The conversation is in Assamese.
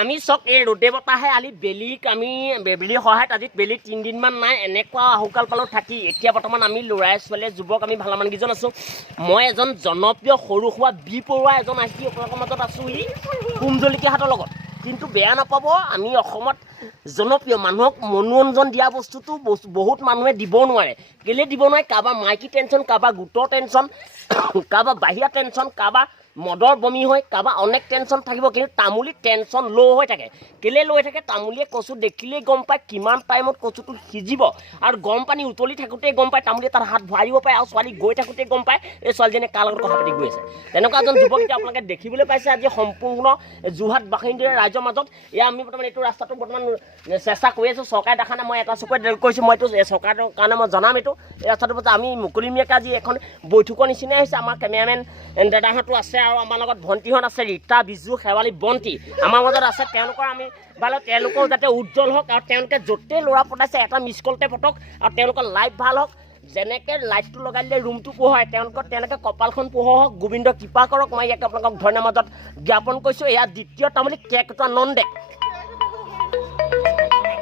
আমি চক এই ৰ'দে বতাহে আলি বেলিক আমি বেলিৰ সহায়ত আজি বেলি 3 দিনমান নাই এনেকুৱা আহুকাল পালোঁ থাকি এতিয়া বৰ্তমান আমি ল'ৰাই ছোৱালীয়ে যুৱক আমি ভালেমানকেইজন আছোঁ মই এজন জনপ্ৰিয় সৰু সুৰা বি পৰুৱা এজন আহি আপোনালোকৰ মাজত আছোঁহি কুমজলিকীয়াহাতৰ লগত কিন্তু বেয়া নাপাব আমি অসমত জনপ্ৰিয় মানুহক মনোৰঞ্জন দিয়া বস্তুটো বহুত মানুহে দিব নোৱাৰে কেলে দিব নোৱাৰে কাৰোবাৰ মাইকী টেনশ্যন কাৰোবাৰ গোটৰ টেনশ্যন কাৰোবাৰ বাহিৰা টেনশ্যন কাৰোবাৰ মদৰ বমি হয় কাৰোবাৰ অনেক টেনশ্যন থাকিব কিন্তু তামুলী টেনশ্যন ল' হৈ থাকে কেলে লৈ থাকে তামুলীয়ে কচু দেখিলেই গম পায় কিমান টাইমত কচুটো সিজিব আৰু গৰম পানী উতলি থাকোঁতেই গম পায় তামুলীয়ে তাৰ হাত ভৰাই দিব পাৰে আৰু ছোৱালী গৈ থাকোঁতেই গম পায় এই ছোৱালীজনীয়ে কাৰ লগত কথা পাতি গৈ আছে তেনেকুৱা এজন যুৱক এতিয়া আপোনালোকে দেখিবলৈ পাইছে আজি সম্পূৰ্ণ যোৰহাট বাসিন্দাৰ ৰাইজৰ মাজত এয়া আমি বৰ্তমান এইটো ৰাস্তাটো বৰ্তমান চেষ্টা কৰি আছোঁ চৰকাৰে দেখা নাই মই এটা চকুৰে কৈছোঁ মই এইটো চৰকাৰৰ কাৰণে মই জনাম এইটো এই ৰাস্তাটোৰ পাছত আমি মুকলিমীয়াকৈ আজি এখন বৈঠকৰ নিচিনাই হৈছে আমাৰ কেমেৰামেন দাদাহঁতো আছে আৰু আমাৰ লগত ভণ্টিহঁত আছে ৰীতা বিজু শেৱালী বন্তি আমাৰ মাজত আছে তেওঁলোকৰ আমি বাৰু তেওঁলোকৰ যাতে উজ্জ্বল হওক আৰু তেওঁলোকে য'তেই ল'ৰা পতাইছে এটা মিছ কলতে পতক আৰু তেওঁলোকৰ লাইফ ভাল হওক যেনেকৈ লাইটটো লগাই দিলে ৰুমটো পোহৰাই তেনেকৈ কপালখন পোহৰ হওক গোবিন্দ কৃপা কৰক মই ইয়াকে আপোনালোকক ধন্যবাদত জ্ঞাপন কৰিছোঁ এয়া দ্বিতীয় তামুলী কেকটোৱা নন্দেক